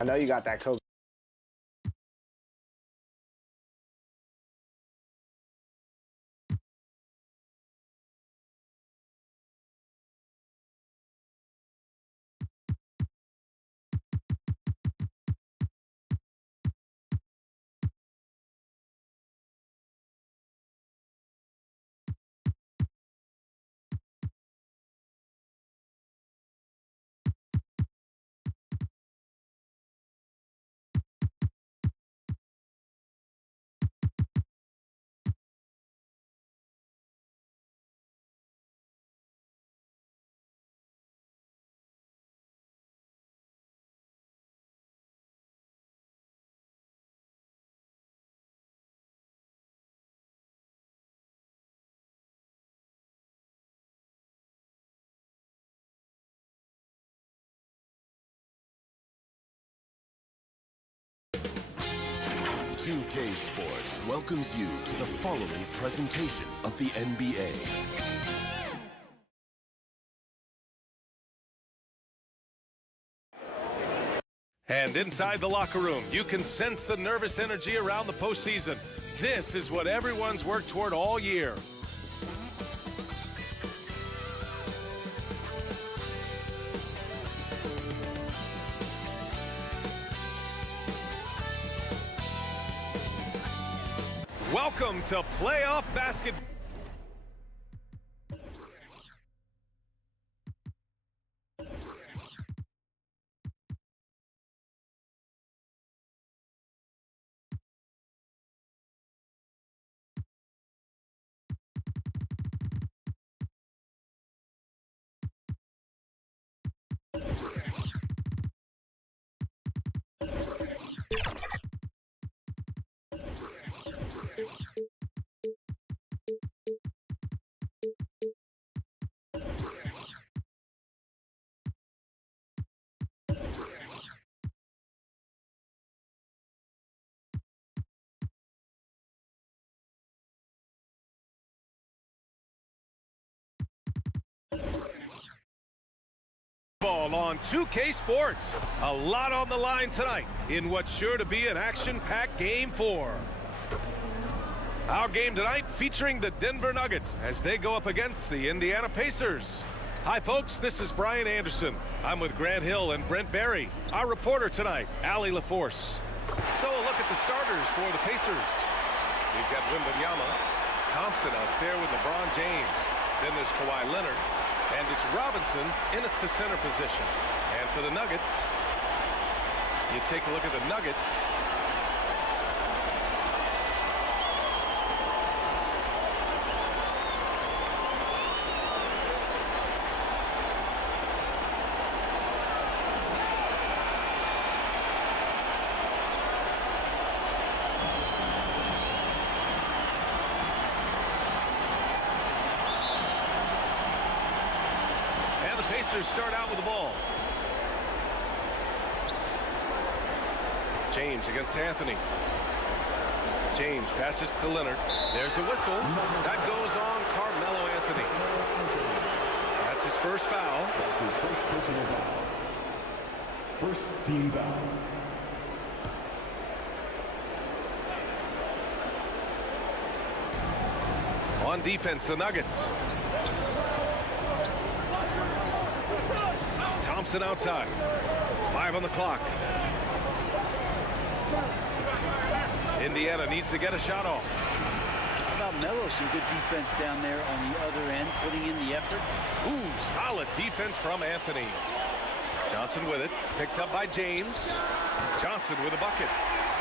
I know you got that coke. UK Sports welcomes you to the following presentation of the NBA. And inside the locker room, you can sense the nervous energy around the postseason. This is what everyone's worked toward all year. Welcome to playoff basketball. On 2K Sports. A lot on the line tonight in what's sure to be an action-packed Game 4. Our game tonight featuring the Denver Nuggets as they go up against the Indiana Pacers. Hi folks, this is Brian Anderson. I'm with Grant Hill and Brent Barry. Our reporter tonight, Allie LaForce. So a look at the starters for the Pacers. We've got WEMBANYAMA, Thompson out there with LeBron James. Then there's Kawhi Leonard. And it's Robinson in at the center position. And for the Nuggets, you take a look at the Nuggets. Pacers start out with the ball. James against Anthony. James passes to Leonard. There's a whistle. That goes on Carmelo Anthony. That's his first foul. That's his first personal foul. First team foul. On defense, the Nuggets. Thompson outside. 5 on the clock. Indiana needs to get a shot off. How about Melo? Some good defense down there on the other end, putting in the effort. Ooh, solid defense from Anthony. Johnson with it. Picked up by James. Johnson with a bucket.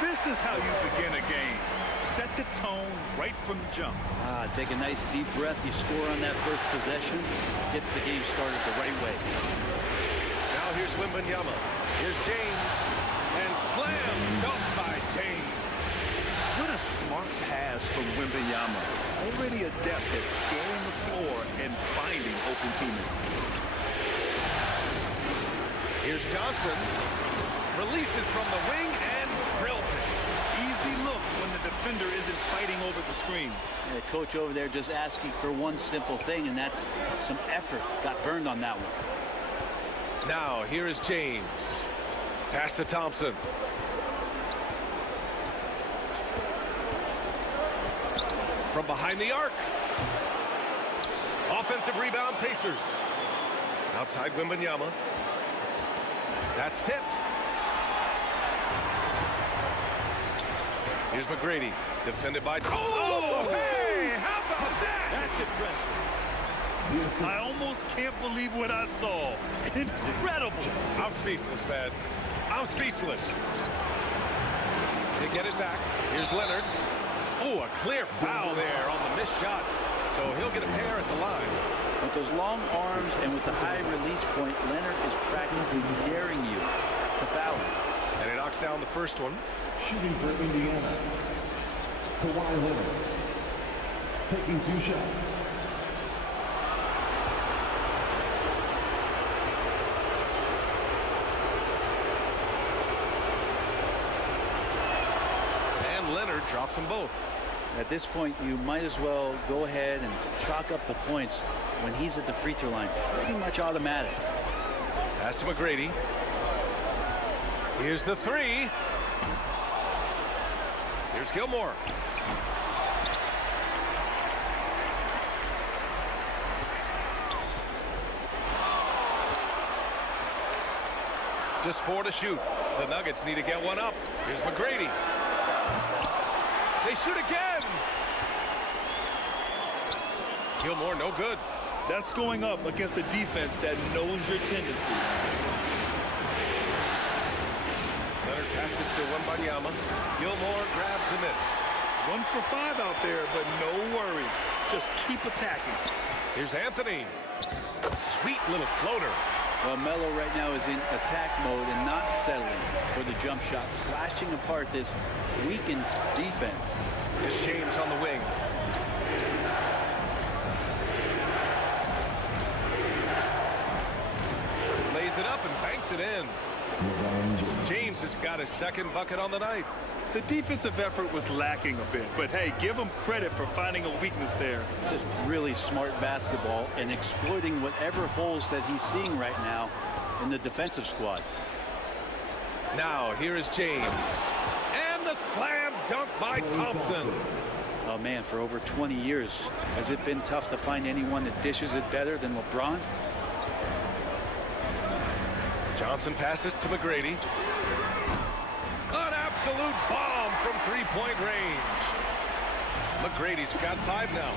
This is how you begin a game. Set the tone right from the jump. Take a nice deep breath. You score on that first possession. Gets the game started the right way. Now here's WEMBANYAMA. Here's James. And slam dunk by James. What a smart pass from WEMBANYAMA. Already adept at scanning the floor and finding open teammates. Here's Johnson. Releases from the wing and drills it. Easy look when the defender isn't fighting over the screen. Yeah, coach over there just asking for one simple thing, and that's some effort. Got burned on that one. Now here is James. Pass to Thompson. From behind the arc. Offensive rebound, Pacers. Outside Wembanyama. That's tipped. Here's McGrady. Defended by... Oh, hey! How about that? That's impressive. I almost can't believe what I saw. Incredible. I'm speechless, man. I'm speechless. They get it back. Here's Leonard. Oh, a clear foul there on the missed shot. So he'll get a pair at the line. With those long arms and with the high release point, Leonard is practically daring you to foul him. And he knocks down the first one. Shooting for Indiana, Kawhi Leonard. Taking 2 shots. And Leonard drops them both. At this point, you might as well go ahead and chalk up the points when he's at the free throw line. Pretty much automatic. Pass to McGrady. Here's the 3. Here's Gilmore. Just 4 to shoot. The Nuggets need to get one up. Here's McGrady. They shoot again. Gilmore, no good. That's going up against a defense that knows your tendencies. Leonard passes to Wembanyama. Gilmore grabs the miss. 1 for 5 out there, but no worries. Just keep attacking. Here's Anthony. Sweet little floater. Well, Melo right now is in attack mode and not settling for the jump shot, slashing apart this weakened defense. Here's James on the wing. Lays it up and banks it in. James has got his second bucket on the night. The defensive effort was lacking a bit, but hey, give him credit for finding a weakness there. Just really smart basketball and exploiting whatever holes that he's seeing right now in the defensive squad. Now, here is James. And the slam dunk by Thompson. Oh, man, for over 20 years, has it been tough to find anyone that dishes it better than LeBron? Johnson passes to McGrady. An absolute bomb from three-point range. McGrady's got 5 now.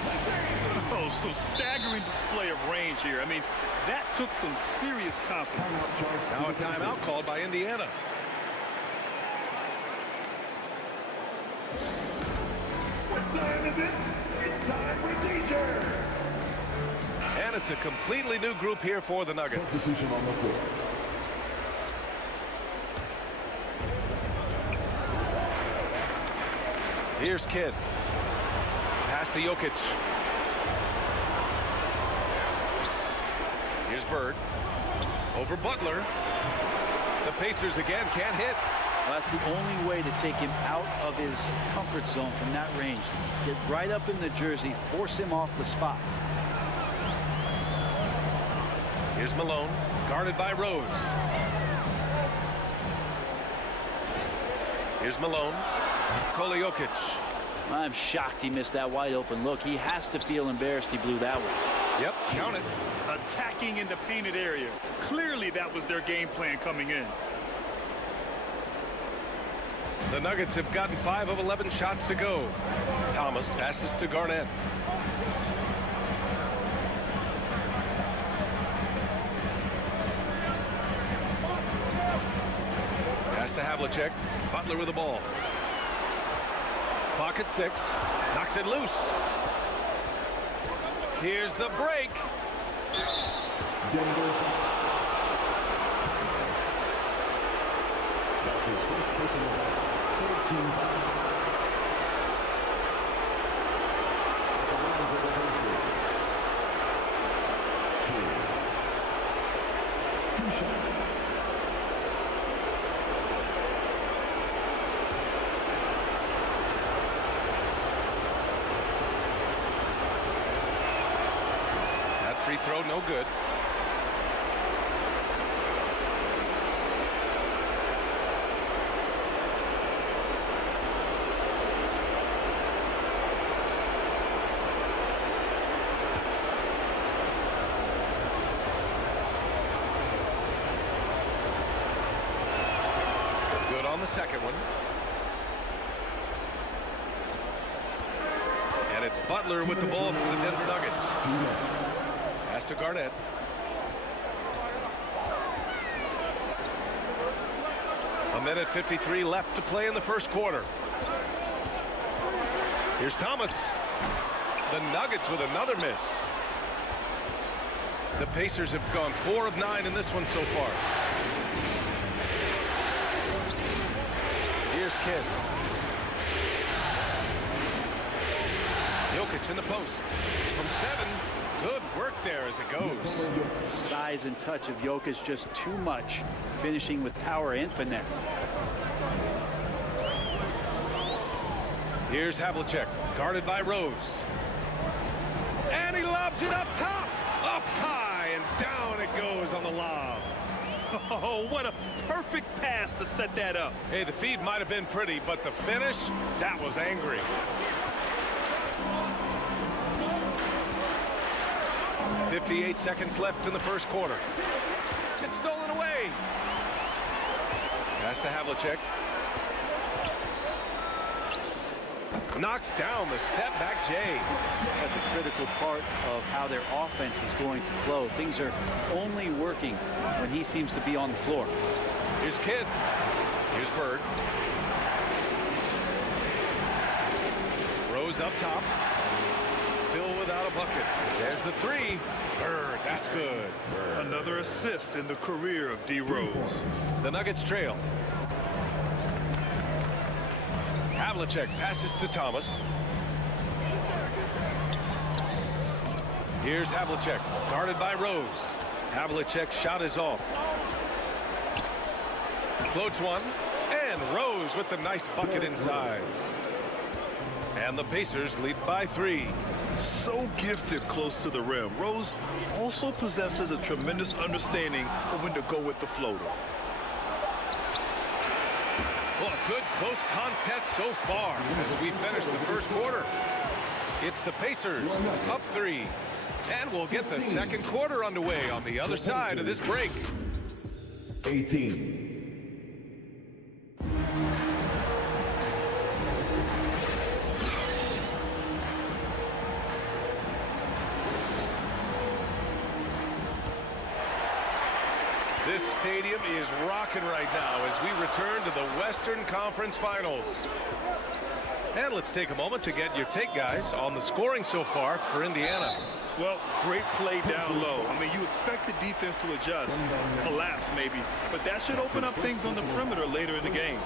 Oh, some staggering display of range here. I mean, that took some serious confidence. Now a timeout called by Indiana. What time is it? It's time for t-shirts. And it's a completely new group here for the Nuggets. Substitution on the floor. Here's Kidd. Pass to Jokic. Here's Bird. Over Butler. The Pacers again can't hit. Well, that's the only way to take him out of his comfort zone from that range. Get right up in the jersey, force him off the spot. Here's Malone, guarded by Rose. Here's Malone. Nikola Jokic. I'm shocked he missed that wide open look. He has to feel embarrassed he blew that one. Yep, count it. Attacking in the painted area. Clearly that was their game plan coming in. The Nuggets have gotten 5 of 11 shots to go. Thomas passes to Garnett. Pass to Havlicek. Butler with the ball. Clock at 6. Knocks it loose. Here's the break. Denver. That's his first personal foul. 13 fouls. At the line for the Pacers. Kidd. 2 shots. Free throw, no good. the second one. And it's Butler with the ball for the Denver Nuggets. Pass to Garnett. A minute 53 left to play in the first quarter. Here's Thomas. The Nuggets with another miss. The Pacers have gone 4 of 9 in this one so far. Here's Kidd. JOKIC in the post. From 7. Good work there as it goes. Size and touch of Jokic just too much, finishing with power and finesse. Here's Havlicek, guarded by Rose. And he lobs it up top, up high, and down it goes on the lob. Oh, what a perfect pass to set that up. Hey, the feed might have been pretty, but the finish, that was angry. .58 seconds left in the first quarter. It's stolen away. Pass to Havlicek. Knocks down the step-back J. Such a critical part of how their offense is going to flow. Things are only working when he seems to be on the floor. Here's Kidd. Here's Bird. Rose up top. Still without a bucket. There's the 3. Bird, that's good. Bird. Another assist in the career of D. Rose. The Nuggets trail. Havlicek passes to Thomas. Here's Havlicek, guarded by Rose. Havlicek's shot is off. Floats one, and Rose with the nice bucket inside. And the Pacers lead by 3. So gifted close to the rim. Rose also possesses a tremendous understanding of when to go with the floater. Well, a good close contest so far as we finish the first quarter. It's the Pacers up 3. And we'll get the second quarter underway on the other side of this break. 18. This stadium is rocking right now as we return to the Western Conference Finals. And let's take a moment to get your take, guys, on the scoring so far for Indiana. Well, great play down low. I mean, you expect the defense to adjust, collapse maybe, but that should open up things on the perimeter later in the game.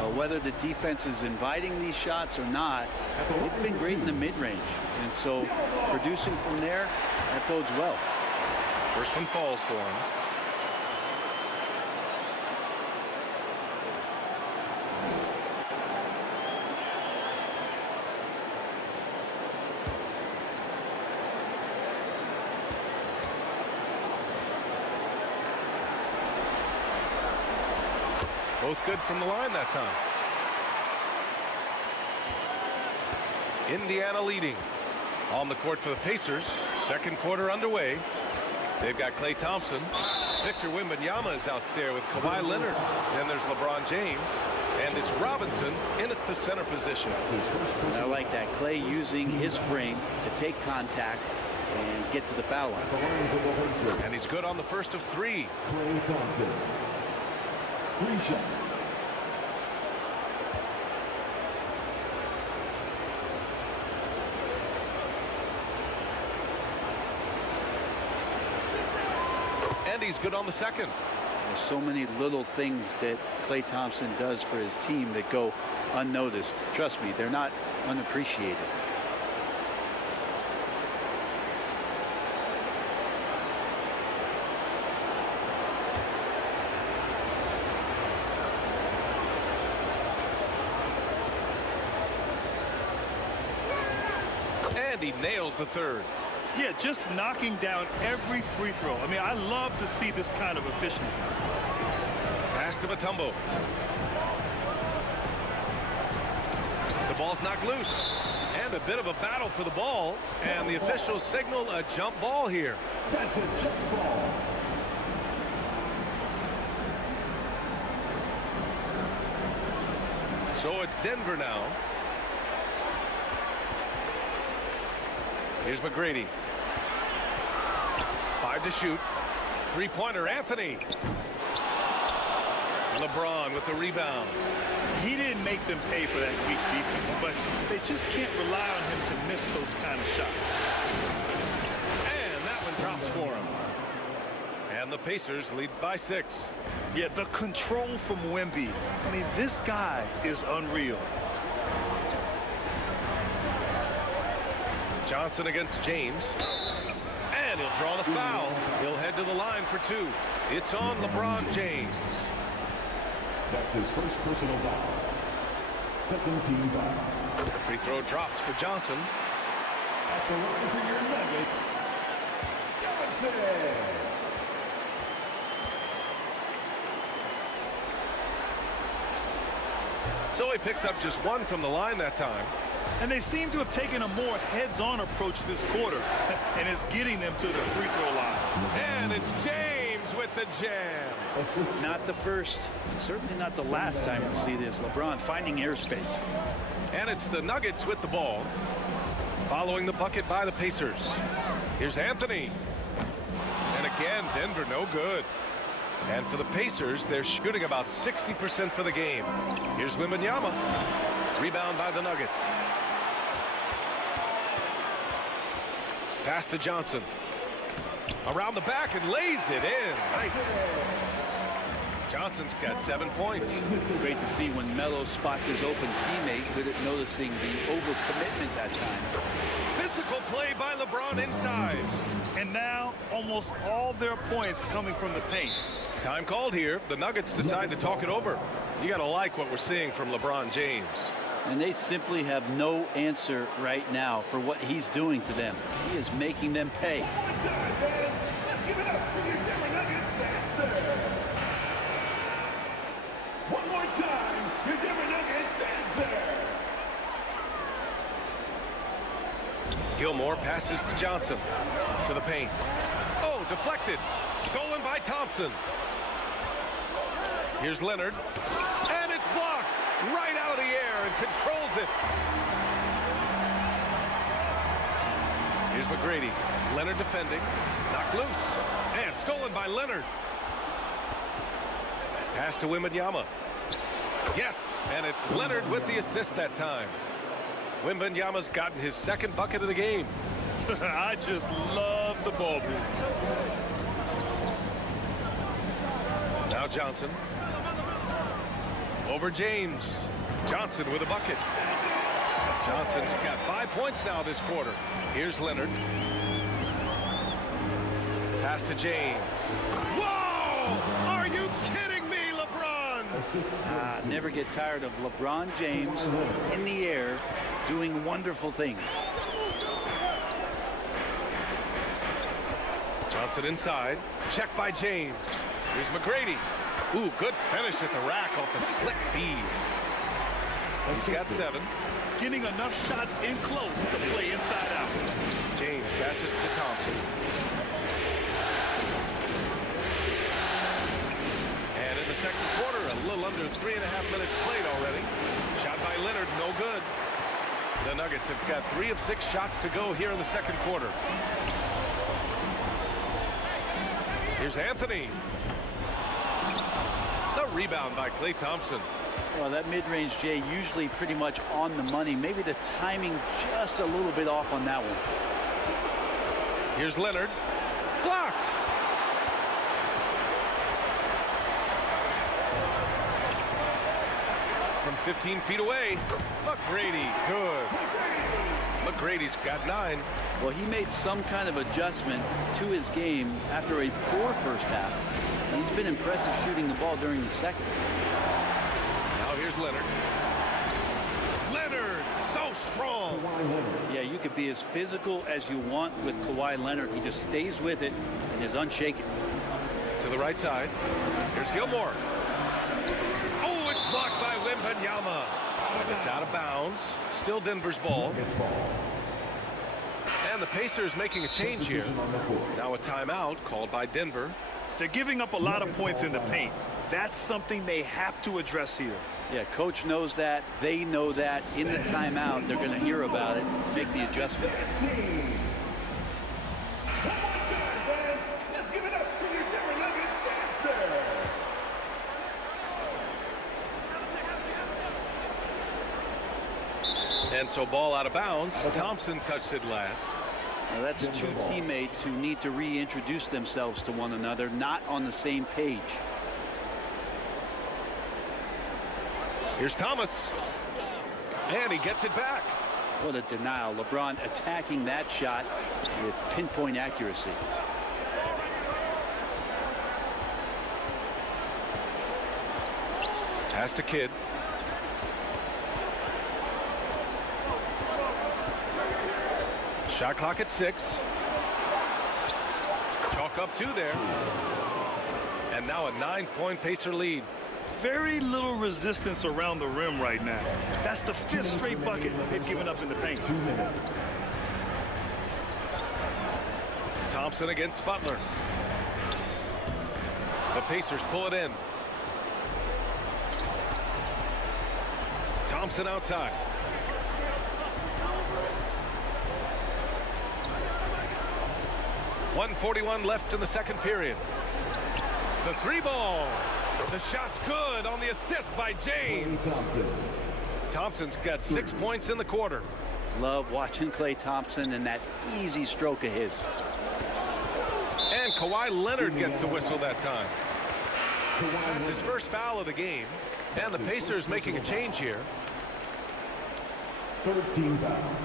Well, whether the defense is inviting these shots or not, they've been great in the mid-range. And so producing from there, that bodes well. First one falls for him. Both good from the line that time. Indiana leading. On the court for the Pacers. Second quarter underway. They've got Klay Thompson. Victor Wembanyama is out there with Kawhi Leonard. Then there's LeBron James. And it's Robinson in at the center position. I like that. Klay using his frame to take contact and get to the foul line. And he's good on the first of 3. Klay Thompson. 3 shots. And he's good on the second. There's so many little things that Klay Thompson does for his team that go unnoticed. Trust me, they're not unappreciated. And he nails the third. Yeah, just knocking down every free throw. I mean, I love to see this kind of efficiency. Pass to Mutombo. The ball's knocked loose. And a bit of a battle for the ball. And the officials signal a jump ball here. That's a jump ball. So it's Denver now. Here's McGrady. 5 to shoot. Three-pointer, Anthony. LeBron with the rebound. He didn't make them pay for that weak defense, but they just can't rely on him to miss those kind of shots. And that one drops for him. And the Pacers lead by 6. Yeah, the control from Wemby. I mean, this guy is unreal. Johnson against James. And he'll draw the foul. He'll head to the line for 2. It's on LeBron James. That's his first personal foul. Second team foul. The free throw drops for Johnson. At the line for your Nuggets, Johnson. So he picks up just 1 from the line that time. And they seem to have taken a more heads-on approach this quarter, and it's getting them to the free throw line. And it's James with the jam. Not the first, certainly not the last time we'll see this. LeBron finding airspace. And it's the Nuggets with the ball. Following the bucket by the Pacers. Here's Anthony. And again, Denver no good. And for the Pacers, they're shooting about 60% for the game. Here's Wembanyama. Rebound by the Nuggets. Pass to Johnson. Around the back and lays it in. Nice. Johnson's got 7 points. Great to see when Melo spots his open teammate, good at noticing the overcommitment that time. Physical play by LeBron inside. And now almost all their points coming from the paint. Time called here. The Nuggets decide to talk it over. You got to like what we're seeing from LeBron James. And they simply have no answer right now for what he's doing to them. He is making them pay. Let's give it up for your Denver Nuggets dancer. One more time, your Denver Nuggets dancer. Gilmore passes to Johnson. To the paint. Oh, deflected. Stolen by Thompson. Here's Leonard. And it's blocked. Right out of the air and controls it. Here's McGrady. Leonard defending. Knocked loose. And stolen by Leonard. Pass to Wembanyama. Yes, and it's Leonard with the assist that time. Wembanyama's gotten his 2nd bucket of the game. I just love the ball movement. Now Johnson. Over James. Johnson with a bucket. Johnson's got 5 points now this quarter. Here's Leonard. Pass to James. Whoa! Are you kidding me, LeBron? Never get tired of LeBron James in the air doing wonderful things. Johnson inside. Check by James. Here's McGrady. Ooh, good finish at the rack off the slick feed. He's got 7. Getting enough shots in close to play inside out. James passes to Thompson. And in the 2nd quarter, a little under 3.5 minutes played already. Shot by Leonard, no good. The Nuggets have got 3 of 6 shots to go here in the 2nd quarter. Here's Anthony. The rebound by Klay Thompson. Well, that mid-range, Jay, usually pretty much on the money. Maybe the timing just a little bit off on that one. Here's Leonard. Blocked. From 15 feet away. McGrady, good. McGrady's got 9. Well, he made some kind of adjustment to his game after a poor first half. He's been impressive shooting the ball during the 2nd. Now here's Leonard. Leonard, so strong. Yeah, you could be as physical as you want with Kawhi Leonard. He just stays with it and is unshaken. To the right side. Here's Gilmore. Oh, it's blocked by Wembanyama. It's out of bounds. Still Denver's ball. And the Pacers making a change here. Now a timeout called by Denver. They're giving up a lot of points in the paint. That's something they have to address here. Yeah, coach knows that. They know that. In the timeout, they're going to hear about it, make the adjustment. Let's give it up for your Denver Nuggets dancer. And so ball out of bounds. Thompson touched it last. Now that's two teammates who need to reintroduce themselves to one another, not on the same page. Here's Thomas. And he gets it back. What a denial. LeBron attacking that shot with pinpoint accuracy. Pass to Kidd. Shot clock at 6. Chalk up 2 there. And now a 9-point Pacer lead. Very little resistance around the rim right now. That's the 5th straight bucket they've given up in the paint. 2 minutes. Thompson against Butler. The Pacers pull it in. Thompson outside. .141 left in the second period. The 3-ball. The shot's good on the assist by James. Thompson's got 6 points in the quarter. Love watching Klay Thompson and that easy stroke of his. And Kawhi Leonard gets a whistle that time. That's his first foul of the game. And the Pacers making a change here. 13 foul.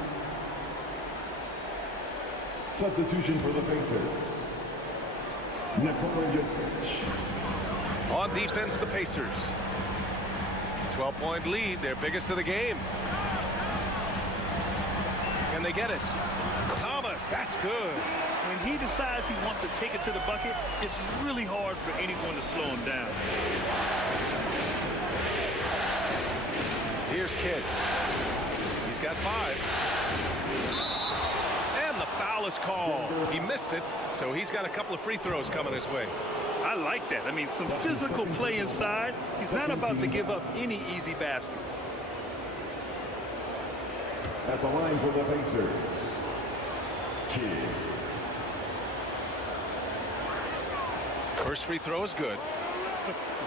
Substitution for the Pacers. NIKOLA JOKIC. On defense, the Pacers. 12-point lead, their biggest of the game. Can they get it? Thomas, that's good. When he decides he wants to take it to the bucket, it's really hard for anyone to slow him down. Here's Kidd. He's got 5. And the foul is called. He missed it, so he's got a couple of free throws coming his way. I like that. I mean, some physical play inside. He's not about to give up any easy baskets. At the line for the Pacers, Kidd. First free throw is good.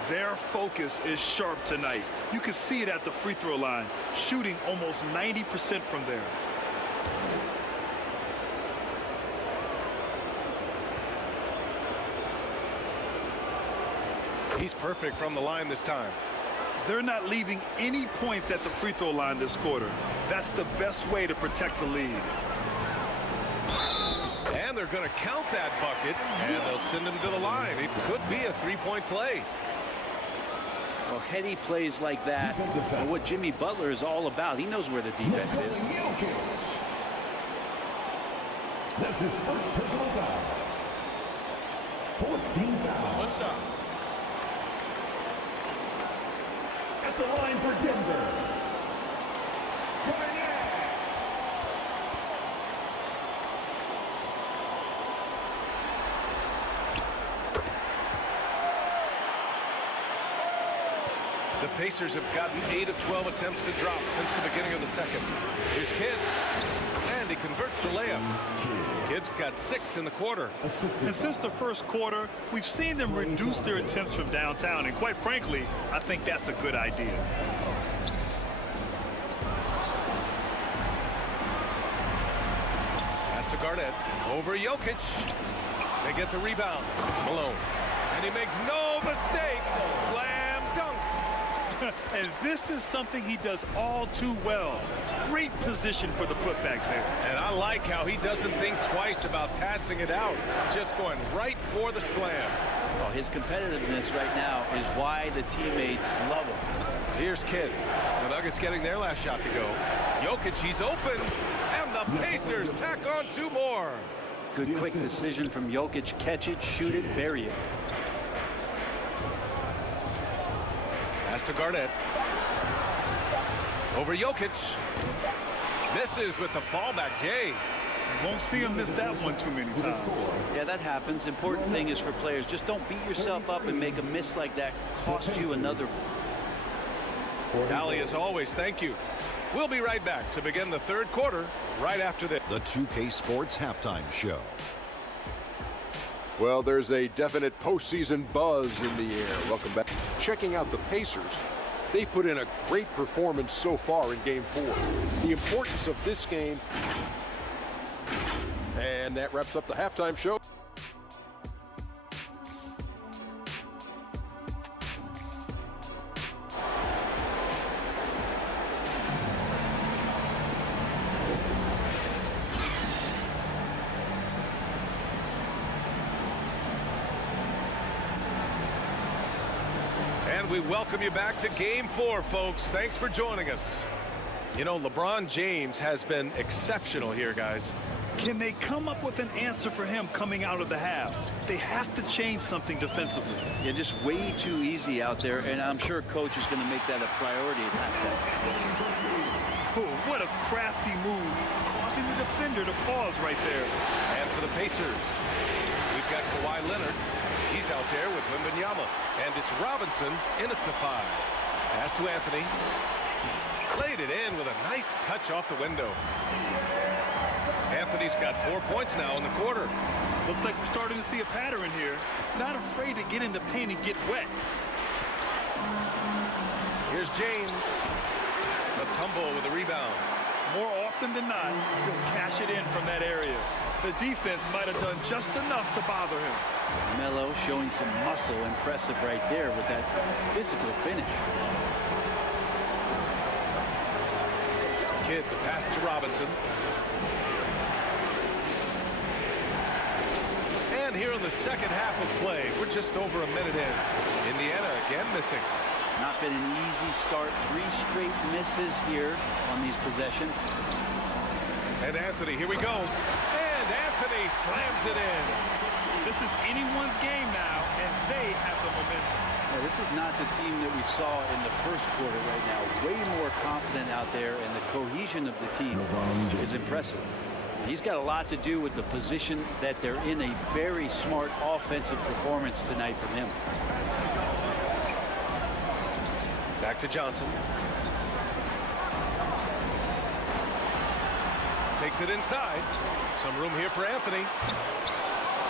Their focus is sharp tonight. You can see it at the free throw line, shooting almost 90% from there. He's perfect from the line this time. They're not leaving any points at the free throw line this quarter. That's the best way to protect the lead. And they're going to count that bucket, and they'll send him to the line. It could be a 3-point play. Well, heady plays like that are what Jimmy Butler is all about. He knows where the defense is. That's his first personal foul. 14 fouls. What's up? At the line for Denver, The Pacers have gotten 8 of 12 attempts to drop since the beginning of the second. Here's Kidd, and he converts the layup. Kidd's got 6 in the quarter. And since the first quarter, we've seen them reduce their attempts from downtown, and quite frankly, I think that's a good idea. Pass to Garnett, over Jokic. They get the rebound. Malone, and he makes no mistake. Slam dunk. And this is something he does all too well. Great position for the putback there. And I like how he doesn't think twice about passing it out, just going right for the slam. Well, his competitiveness right now is why the teammates love him. Here's Kidd. The Nuggets getting their last shot to go. Jokic, he's open, and the Pacers tack on 2 more. Good quick decision from Jokic. Catch it, shoot it, bury it. Pass to Garnett. Over Jokic. Misses with the fallback. Jay. Won't see him miss that one too many times. Yeah, that happens. Important thing is for players, just don't beat yourself up and make a miss like that cost you another. Allie, as always, thank you. We'll be right back to begin the third quarter right after this. The 2K Sports Halftime Show. Well, there's a definite postseason buzz in the air. Welcome back. Checking out the Pacers. They've put in a great performance so far in Game 4. The importance of this game. And that wraps up the halftime show. We welcome you back to Game 4, folks. Thanks for joining us. You know, LeBron James has been exceptional here, guys. Can they come up with an answer for him coming out of the half? They have to change something defensively. Yeah, just way too easy out there, and I'm sure coach is going to make that a priority at halftime. Oh, what a crafty move, causing the defender to pause right there. And for the Pacers, we've got Kawhi Leonard. He's out there with WEMBANYAMA. And it's Robinson in at the 5. Pass to Anthony. Clayed it in with a nice touch off the window. Anthony's got 4 points now in the quarter. Looks like we're starting to see a pattern here. Not afraid to get in the paint and get wet. Here's James. Mutombo with a rebound. More often than not, he'll cash it in from that area. The defense might have done just enough to bother him. Melo showing some muscle, impressive right there with that physical finish. Kidd, the pass to Robinson. And here in the second half of play, we're just over a minute in. Indiana again missing. Not been an easy start. 3 straight misses here on these possessions. And Anthony, here we go. And Anthony slams it in. This is anyone's game now, and they have the momentum. Yeah, this is not the team that we saw in the first quarter right now. Way more confident out there, and the cohesion of the team is impressive. He's got a lot to do with the position that they're in. A very smart offensive performance tonight from him. Back to Johnson. Takes it inside. Some room here for Anthony.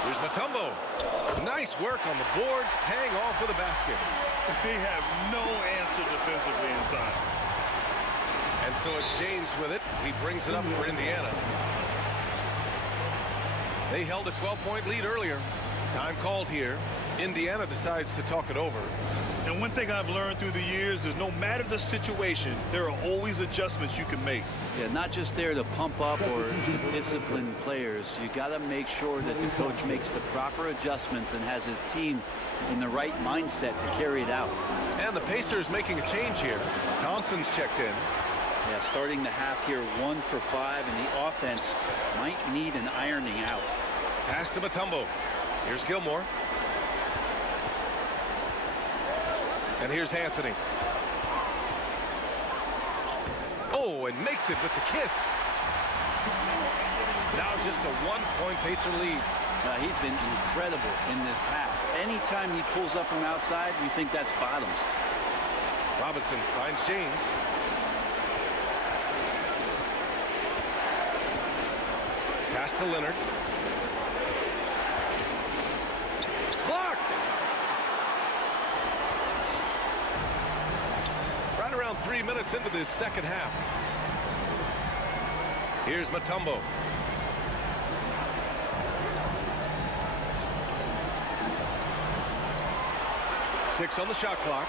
Here's Mutombo. Nice work on the boards, paying off with a basket. They have no answer defensively inside. And so it's James with it. He brings it up for Indiana. They held a 12-point lead earlier. Time called here. Indiana decides to talk it over. And one thing I've learned through the years is no matter the situation, there are always adjustments you can make. Yeah, not just there to pump up or to discipline players. You got to make sure that the coach makes the proper adjustments and has his team in the right mindset to carry it out. And the Pacers making a change here. Thompson's checked in. Yeah, starting the half here 1 for 5, and the offense might need an ironing out. Pass to Mutombo. Here's Gilmore. And here's Anthony. Oh, and makes it with the kiss. Now just a 1-point Pacer lead. He's been incredible in this half. Anytime he pulls up from outside, you think that's bottoms. Robinson finds James. Pass to Leonard. Blocked! Right around 3 minutes into this second half. Here's Mutombo. Six on the shot clock.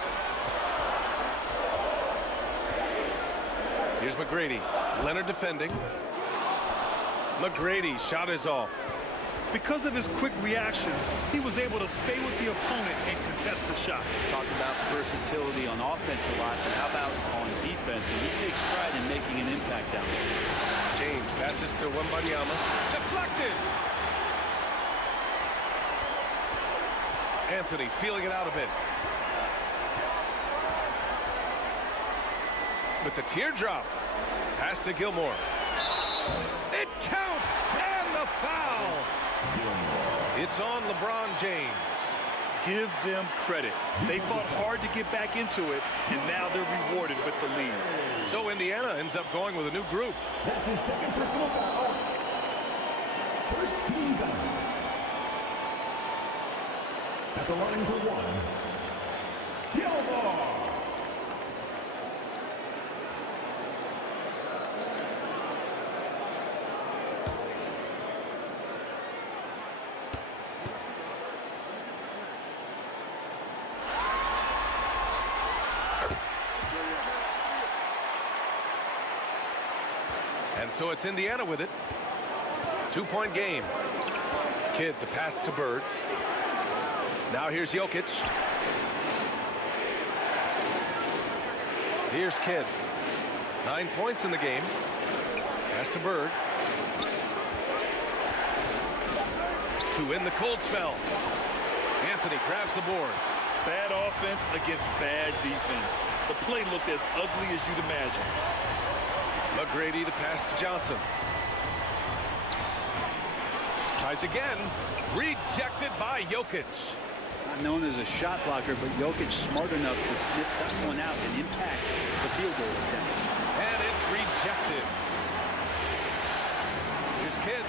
Here's McGrady. Leonard defending. McGrady shot is off. Because of his quick reactions, he was able to stay with the opponent and contest the shot. Talk about versatility on offense a lot, but how about on defense? And he takes pride in making an impact down there. James passes to WEMBANYAMA. Deflected! Anthony feeling it out a bit. With the teardrop. Pass to Gilmore. It counts! It's on LeBron James. Give them credit. They fought hard to get back into it, and now they're rewarded with the lead. So Indiana ends up going with a new group. That's his second personal foul. First team foul. At the line for one, Gilmore. And so it's Indiana with it. 2-point game. Kidd, the pass to Bird. Now here's Jokic. Here's Kidd. 9 points in the game. Pass to Bird. To end the cold spell. Anthony grabs the board. Bad offense against bad defense. The play looked as ugly as you'd imagine. McGrady, the pass to Johnson. Tries again. Rejected by Jokic. Not known as a shot blocker, but Jokic smart enough to snip that one out and impact the field goal attempt. And it's rejected. Here's Kidd.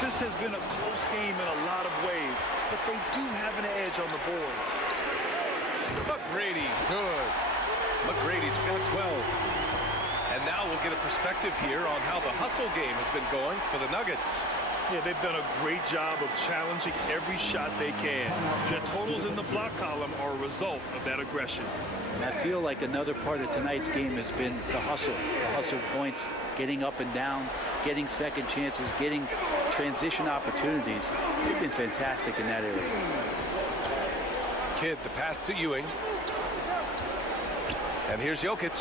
This has been a close game in a lot of ways, but they do have an edge on the boards. McGrady, good. McGrady's got 12. And now we'll get a perspective here on how the hustle game has been going for the Nuggets. Yeah, they've done a great job of challenging every shot they can. Their totals in the block column are a result of that aggression. And I feel like another part of tonight's game has been the hustle. The hustle points, getting up and down, getting second chances, getting transition opportunities. They've been fantastic in that area. Kidd, the pass to Ewing. And here's Jokic.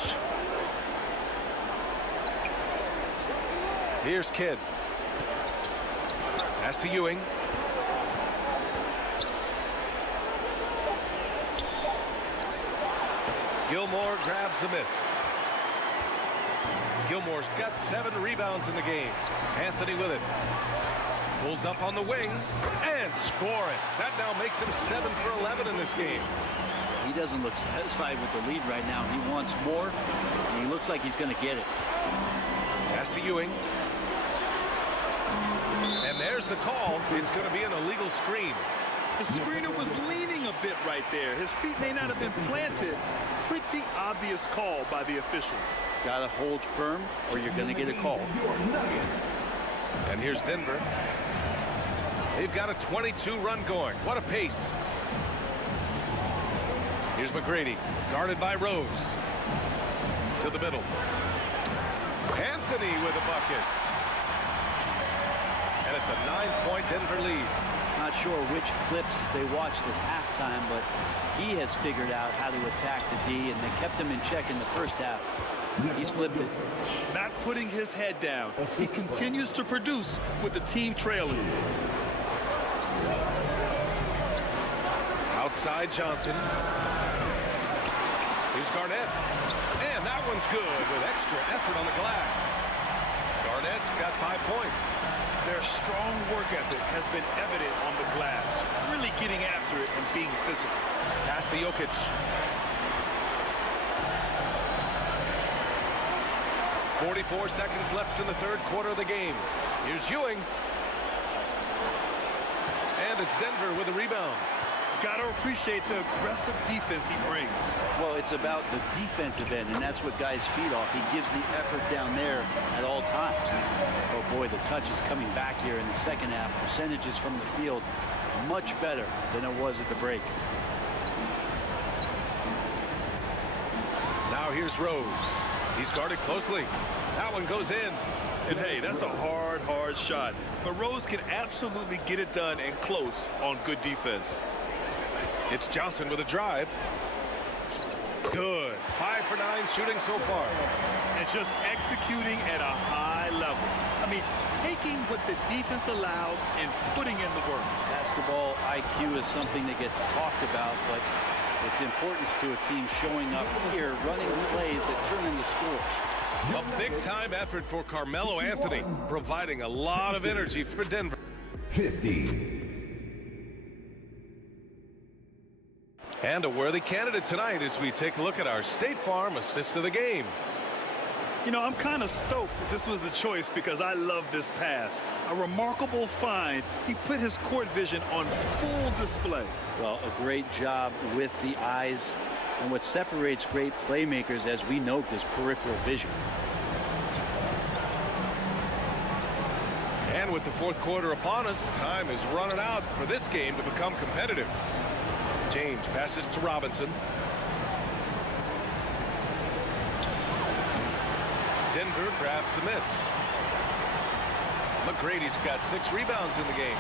Here's Kidd. Pass to Ewing. Gilmore grabs the miss. Gilmore's got 7 rebounds in the game. Anthony with it. Pulls up on the wing and score it. That now makes him 7 for 11 in this game. He doesn't look satisfied with the lead right now. He wants more, and he looks like he's going to get it. Pass to Ewing. And there's the call. It's going to be an illegal screen. The screener was leaning a bit right there. His feet may not have been planted. Pretty obvious call by the officials. Got to hold firm, or you're going to get a call. And here's Denver. They've got a 22 run going. What a pace. Here's McGrady, guarded by Rose. To the middle. Anthony with a bucket. And it's a 9-point Denver lead. Not sure which clips they watched at halftime, but he has figured out how to attack the D, and they kept him in check in the first half. He's flipped it. Not putting his head down. He continues to produce with the team trailing. Outside Johnson. Here's Garnett. And that one's good with extra effort on the glass. Garnett's got 5 points. Their strong work ethic has been evident on the glass, really getting after it and being physical. Pass to Jokic. .44 seconds left in the third quarter of the game. Here's Ewing. And it's Denver with a rebound. Got to appreciate the aggressive defense he brings. Well, it's about the defensive end, and that's what guys feed off. He gives the effort down there at all times. Oh, boy, the touch is coming back here in the second half. Percentages from the field much better than it was at the break. Now here's Rose. He's guarded closely. That one goes in. And hey, that's a hard shot. But Rose can absolutely get it done and close on good defense. It's Johnson with a drive. Good. 5 for 9 shooting so far. And just executing at a high level. I mean, taking what the defense allows and putting in the work. Basketball IQ is something that gets talked about, but its importance to a team showing up here, running plays that turn into scores. A big-time effort for Carmelo Anthony, providing a lot of energy for Denver. 50. And a worthy candidate tonight as we take a look at our State Farm assist of the game. You know, I'm kind of stoked that this was a choice because I love this pass. A remarkable find. He put his court vision on full display. Well, a great job with the eyes. And what separates great playmakers, as we note, is peripheral vision. And with the fourth quarter upon us, time is running out for this game to become competitive. James passes to Robinson. Denver grabs the miss. McGrady's got 6 rebounds in the game.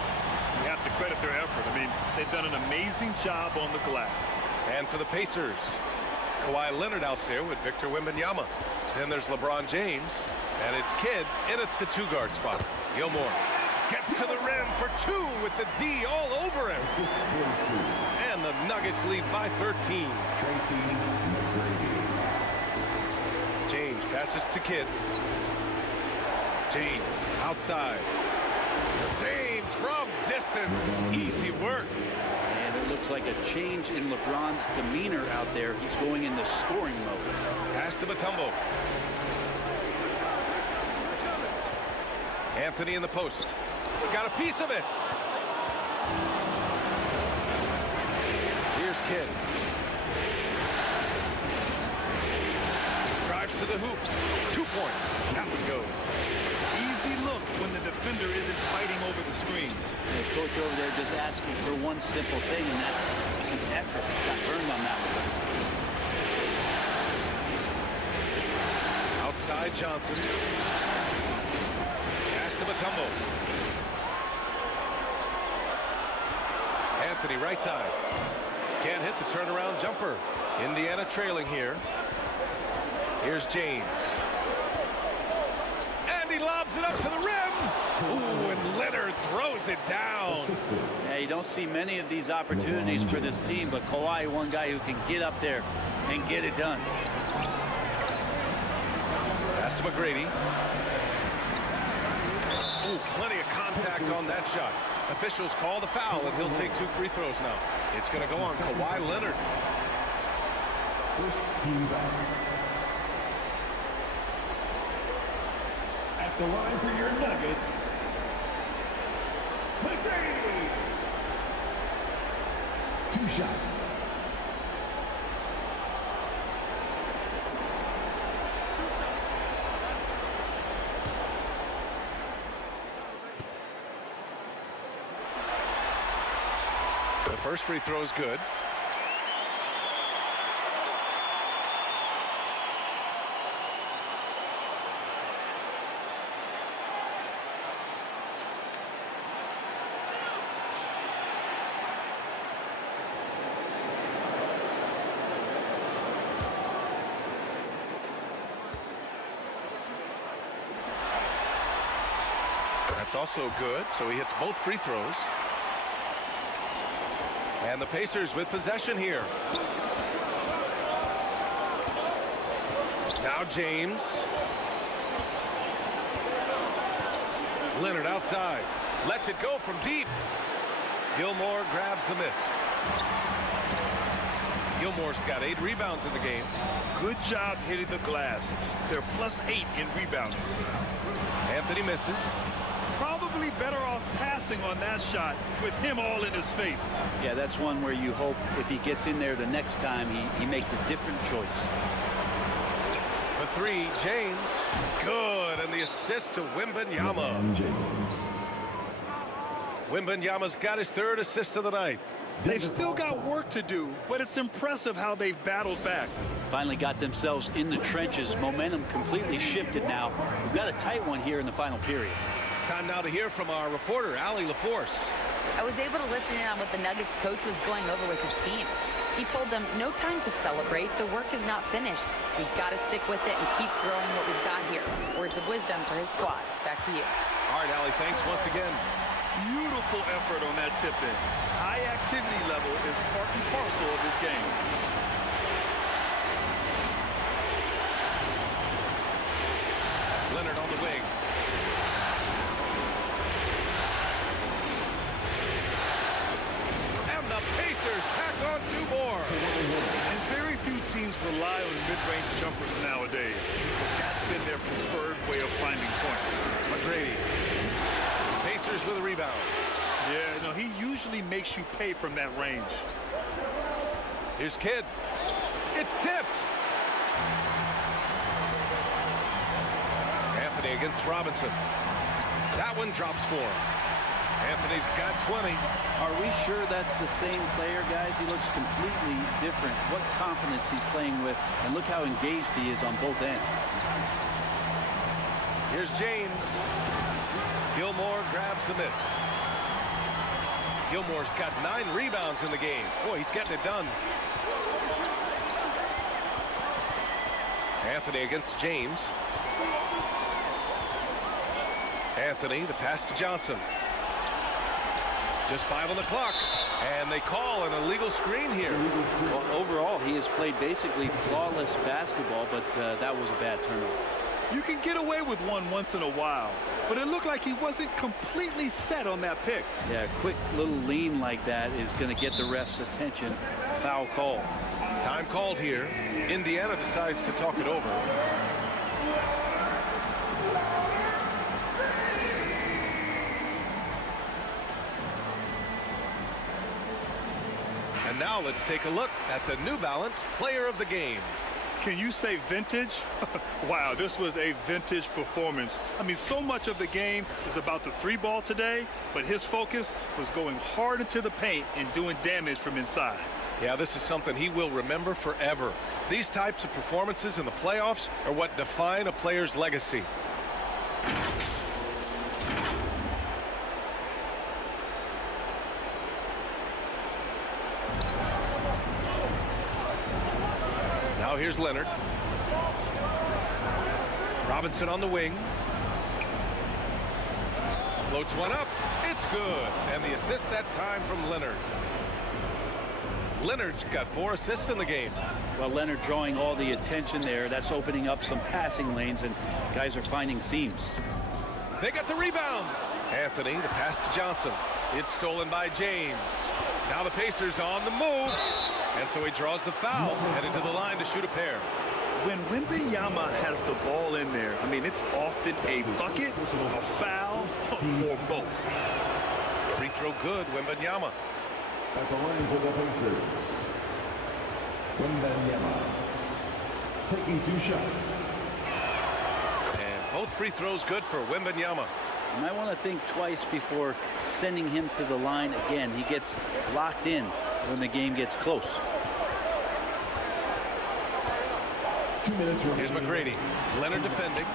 You have to credit their effort. I mean, they've done an amazing job on the glass. And for the Pacers, Kawhi Leonard out there with Victor Wembanyama. Then there's LeBron James, and it's Kidd in at the 2-guard spot. Gilmore gets to the rim for 2 with the D all over him. And the Nuggets lead by 13. James passes to Kidd. James outside. James from distance. Easy work. And it looks like a change in LeBron's demeanor out there. He's going into scoring mode. Pass to Mutombo. Anthony in the post. Got a piece of it. Here's Kidd. Drives to the hoop. 2 points. That one goes. Easy look when the defender isn't fighting over the screen. The coach over there just asking for one simple thing, and that's some effort. Got burned on that one. Outside Johnson. Pass to Mutombo. Anthony right side. Can't hit the turnaround jumper. Indiana trailing here. Here's James. And he lobs it up to the rim. Ooh, and Leonard throws it down. Yeah, you don't see many of these opportunities for this team, but Kawhi, one guy who can get up there and get it done. Pass to McGrady. Ooh, plenty of contact on that shot. Officials call the foul, and he'll take 2 free throws now. It's going to go on Kawhi Leonard. First team foul. At the line for your Nuggets, McGrady. 2 shots. The first free throw is good. That's also good, so he hits both free throws. And the Pacers with possession here. Now James. Leonard outside. Lets it go from deep. Gilmore grabs the miss. Gilmore's got 8 rebounds in the game. Good job hitting the glass. They're +8 in rebounding. Anthony misses. Probably better off passing on that shot with him all in his face. Yeah, that's one where you hope if he gets in there the next time, he makes a different choice. For 3, James. Good, and the assist to Wembanyama. Wembanyama's got his 3rd assist of the night. They've still got work to do, but it's impressive how they've battled back. Finally got themselves in the trenches. Momentum completely shifted now. We've got a tight one here in the final period. Time now to hear from our reporter, Allie LaForce. I was able to listen in on what the Nuggets coach was going over with his team. He told them, no time to celebrate. The work is not finished. We've got to stick with it and keep growing what we've got here. Words of wisdom for his squad. Back to you. All right, Allie, thanks once again. Beautiful effort on that tip-in. High activity level is part and parcel of this game. Leonard on the wing. And the Pacers tack on 2 more. mid-range jumpers nowadays. That's been their preferred way of finding points. McGrady. Pacers with a rebound. Yeah, no, he usually makes you pay from that range. Here's Kidd. It's tipped. Anthony against Robinson. That one drops for him. Anthony's got 20. Are we sure that's the same player, guys? He looks completely different. What confidence he's playing with, and look how engaged he is on both ends. Here's James. Gilmore grabs the miss. Gilmore's got 9 rebounds in the game. Boy, he's getting it done. Anthony against James. Anthony, the pass to Johnson. Just 5 on the clock, and they call an illegal screen here. Well, overall, he has played basically flawless basketball, but that was a bad turnover. You can get away with one once in a while, but it looked like he wasn't completely set on that pick. Yeah, a quick little lean like that is going to get the ref's attention. Foul call. Time called here. Indiana decides to talk it over. And now let's take a look at the New Balance Player of the Game. Can you say vintage? Wow, this was a vintage performance. I mean, so much of the game is about the 3-ball today, but his focus was going hard into the paint and doing damage from inside. Yeah, this is something he will remember forever. These types of performances in the playoffs are what define a player's legacy. Now here's Leonard. Robinson on the wing. Floats one up. It's good. And the assist that time from Leonard. Leonard's got 4 assists in the game. Well, Leonard drawing all the attention there. That's opening up some passing lanes, and guys are finding seams. They got the rebound. Anthony, the pass to Johnson. It's stolen by James. Now the Pacers on the move. And so he draws the foul, headed to the line to shoot a pair. When WEMBANYAMA has the ball in there, I mean, it's often a bucket, a foul, or both. Free throw good, WEMBANYAMA. At the line for the Pacers, WEMBANYAMA taking 2 shots. And both free throws good for WEMBANYAMA. You might want to think twice before sending him to the line again. He gets locked in when the game gets close. 2 minutes remaining. Here's McGrady. Leonard defending.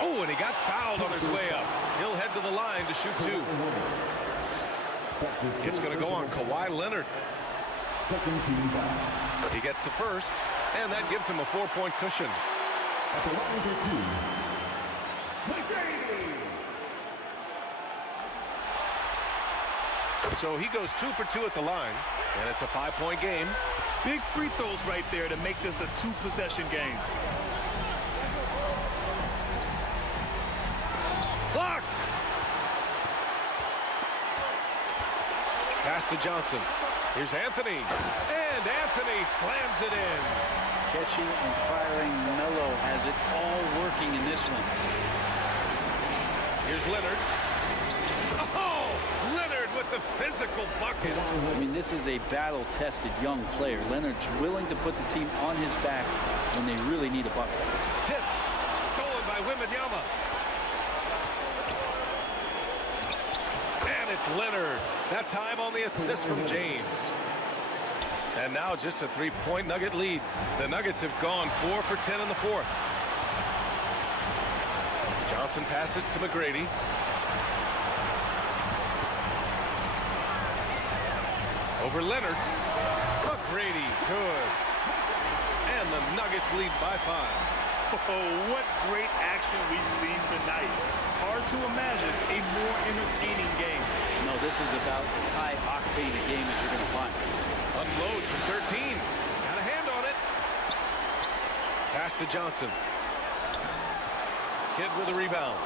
Oh, and he got fouled on his way up. He'll head to the line to shoot 2. It's going to go on Kawhi Leonard. Second team foul. He gets the first, and that gives him a 4-point cushion. At the line for 2, McGrady. So he goes 2 for 2 at the line, and it's a 5-point game. Big free throws right there to make this a 2-possession game. Blocked! Pass to Johnson. Here's Anthony. And Anthony slams it in. Catching and firing, Melo has it all working in this one. Here's Leonard. Oh! Leonard with the physical bucket. I mean, this is a battle-tested young player. Leonard's willing to put the team on his back when they really need a bucket. Tipped. Stolen by WEMBANYAMA. And it's Leonard. That time on the assist from James. And now just a 3-point Nugget lead. The Nuggets have gone 4 for 10 in the 4th. Johnson passes to McGrady. Over Leonard. McGrady, good. And the Nuggets lead by 5. Oh, what great action we've seen tonight. Hard to imagine a more entertaining game. No, this is about as high-octane a game as you're going to find. Unloads from 13. Got a hand on it. Pass to Johnson. Kidd with a rebound.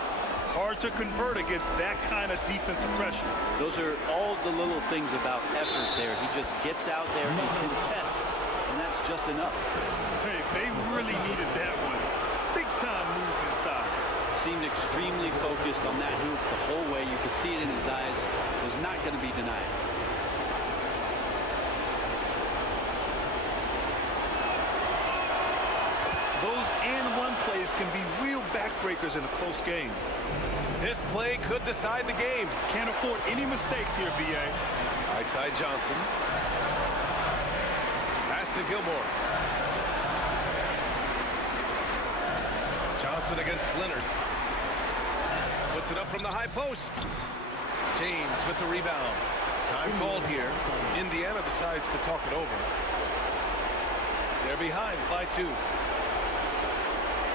Hard to convert against that kind of defensive pressure. Those are all the little things about effort there. He just gets out there and contests, and that's just enough. Hey, they really needed that one. Big time move inside. Seemed extremely focused on that hoop the whole way. You could see it in his eyes. Was not going to be denied. Those and-one plays can be real backbreakers in a close game. This play could decide the game. Can't afford any mistakes here, B.A. Right side Johnson. Pass to Gilmore. Johnson against Leonard. Puts it up from the high post. James with the rebound. Time called here. Indiana decides to talk it over. They're behind by 2.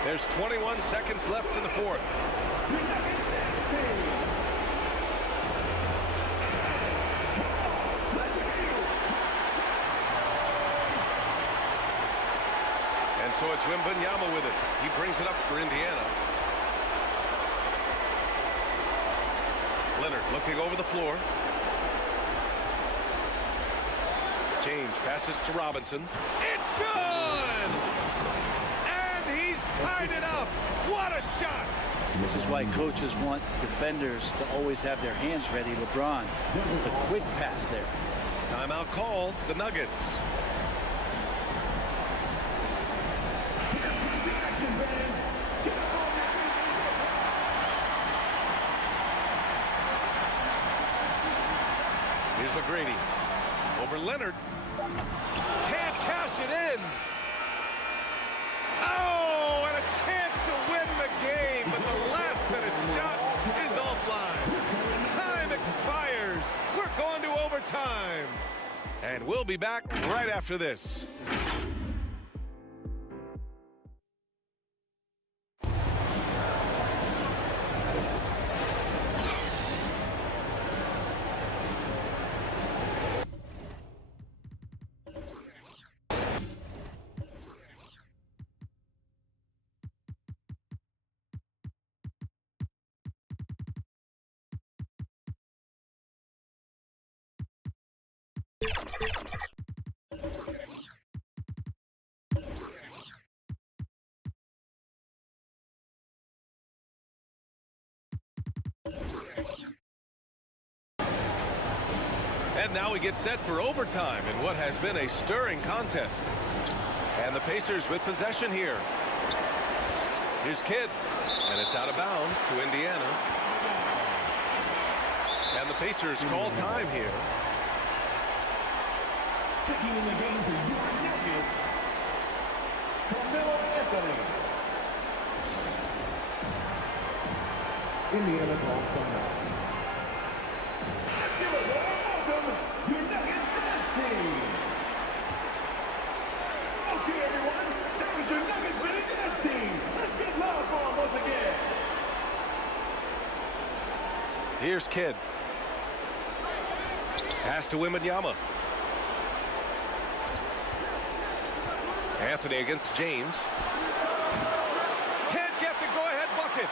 There's 21 seconds left in the fourth. And so it's Wembanyama with it. He brings it up for Indiana. Leonard looking over the floor. James passes to Robinson. It's good! And he's tied it up. What a shot! This is why coaches want defenders to always have their hands ready. LeBron, the quick pass there. Timeout called, the Nuggets. Here's McGrady. Over Leonard. Can't cash it in. Oh, and a chance to win the game, but the last-minute shot is offline. Time expires. We're going to overtime. And we'll be back right after this. And now we get set for overtime in what has been a stirring contest. And the Pacers with possession here. Here's Kidd, and it's out of bounds to Indiana. And the Pacers call time here. Checking in the game for your Nuggets, Carmelo Anthony. Indiana calls timeout. Let's give a warm welcome, your Nuggets dance team. Okay, everyone, that was your Nuggets winning dance team. Let's get loud for them once again. Here's Kidd. Pass to Wembanyama. Anthony against James. Can't get the go-ahead bucket.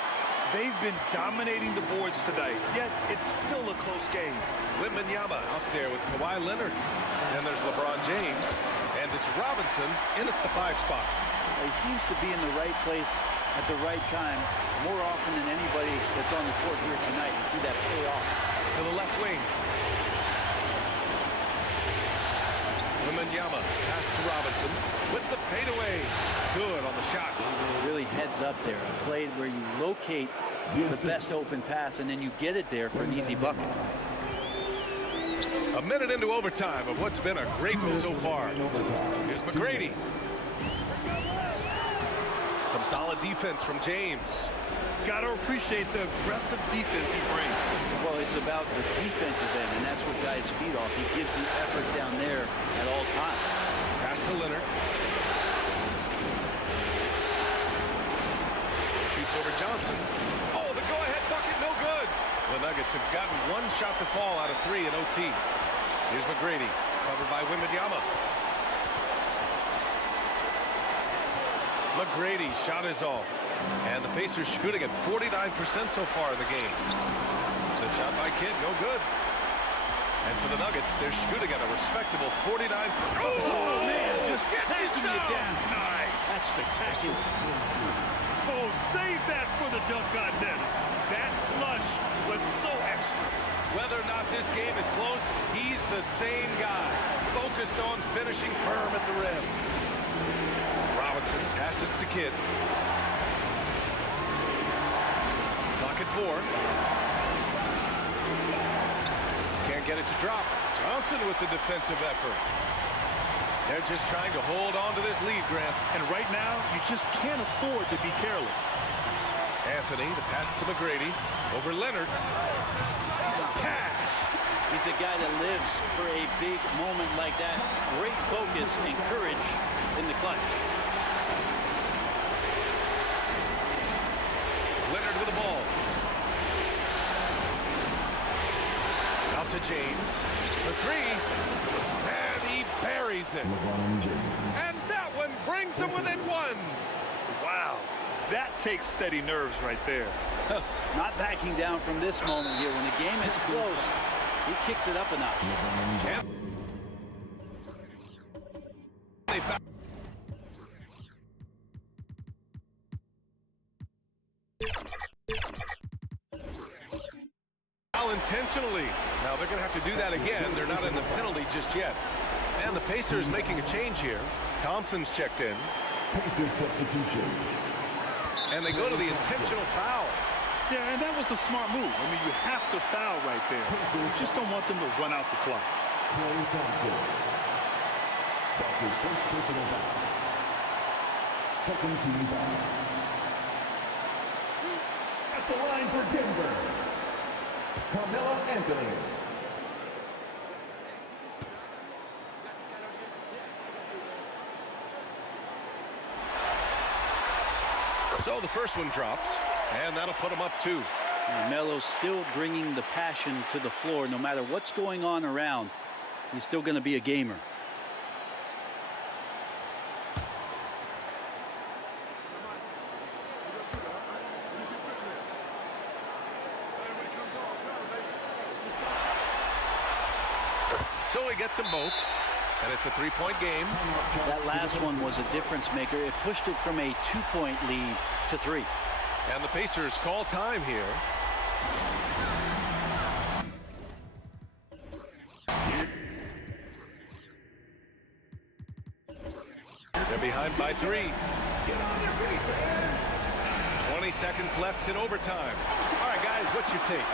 They've been dominating the boards today, yet it's still a close game. Wembanyama out there with Kawhi Leonard. Then there's LeBron James. And it's Robinson in at the 5 spot. He seems to be in the right place at the right time more often than anybody that's on the court here tonight. You see that pay off. To the left wing. Wembanyama pass to Robinson with the fadeaway. Good on the shot. Really heads up there. A play where you locate the best open pass and then you get it there for an easy bucket. A minute into overtime of what's been a great one so far. Here's McGrady. Some solid defense from James. Got to appreciate the aggressive defense he brings. Well, it's about the defensive end, and that's what guys feed off. He gives the effort down there at all times. Pass to Leonard. Shoots over Johnson. Oh, the go-ahead bucket, no good. The Nuggets have gotten one shot to fall out of 3 in OT. Here's McGrady, covered by Wembanyama. McGrady shot is off. And the Pacers shooting at 49% so far in the game. The shot by Kidd, no good. And for the Nuggets, they're shooting at a respectable 49. Oh, man, just backing it down. Nice. That's spectacular. Oh, save that for the dunk contest. That flush was so extra. Whether or not this game is close, he's the same guy, focused on finishing firm at the rim. Robinson passes to Kidd. Clock at 4. Can't get it to drop. Johnson with the defensive effort. They're just trying to hold on to this lead, Grant. And right now, you just can't afford to be careless. Anthony, the pass to McGrady. Over Leonard. Cash. He's a guy that lives for a big moment like that. Great focus and courage in the clutch. Leonard with the ball. Out to James. For 3. And he buries it. And that one brings him within 1. Wow, that takes steady nerves right there. Not backing down from this moment here. When the game is close, he kicks it up a notch. Yeah. They found intentionally. Now they're going to have to do that again. They're not in the penalty just yet. And the Pacers making a change here. Thompson's checked in. Pacers substitution. And they go to the intentional foul. Yeah, and that was a smart move. I mean, you have to foul right there. You just don't want them to run out the clock. Klay Thompson. That's his first personal foul. Second team foul. At the line for Denver, Carmelo Anthony. So the first one drops, and that'll put him up 2. And Melo's still bringing the passion to the floor. No matter what's going on around, he's still going to be a gamer. So he gets them both, and it's a 3-point game. That last one was a difference maker. It pushed it from a 2-point lead to 3. And the Pacers call time here. They're behind by 3. Get on your feet, fans. 20 seconds left in overtime. All right, guys, what's your take?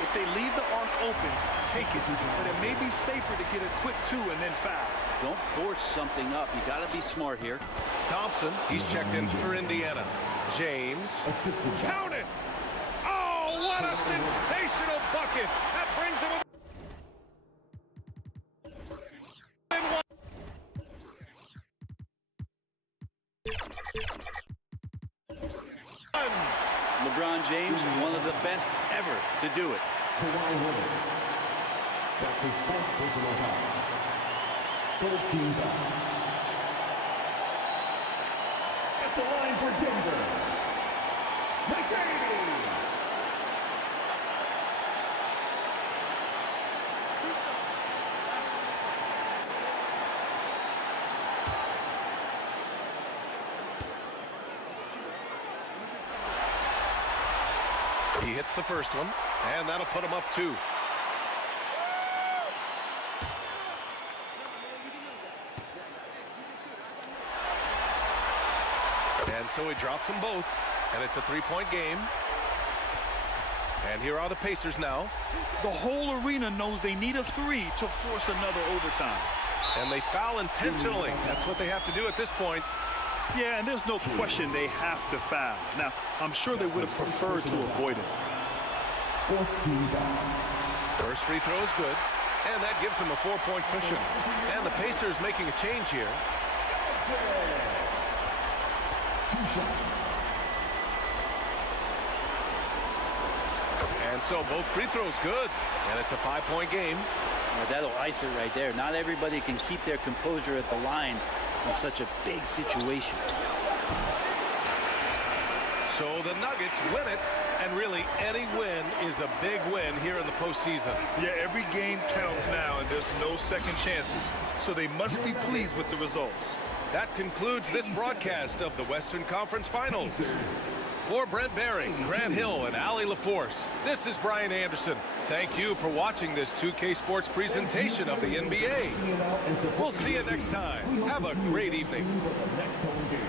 If they leave the arc open, take it. But it may be safer to get a quick 2 and then foul. Don't force something up. You got to be smart here. Thompson, he's checked in for Indiana. James. Assistant. Count it! Oh, what a sensational bucket! That brings him within 1. LeBron James, one of the best ever to do it. KAWHI. That's his fourth personal foul. Third team foul. At the line for Denver, McGrady. He hits the first one, and that'll put him up 2. And so he drops them both, and it's a 3-point game. And here are the Pacers now. The whole arena knows they need a 3 to force another overtime. And they foul intentionally. That's what they have to do at this point. Yeah, and there's no question they have to foul. Now, I'm sure they would have preferred to avoid it. Fourth team foul. First free throw is good, and that gives him a 4-point cushion. And the Pacers making a change here. 2 shots. And so both free throws good, and it's a 5-point game. Well, that'll ice it right there. Not everybody can keep their composure at the line in such a big situation. So the Nuggets win it, and really any win is a big win here in the postseason. Yeah, every game counts now, and there's no second chances. So they must be pleased with the results. That concludes this broadcast of the Western Conference Finals. For Brent Baring, Grant Hill, and Allie LaForce, this is Brian Anderson. Thank you for watching this 2K Sports presentation of the NBA. We'll see you next time. Have a great evening. Next home game.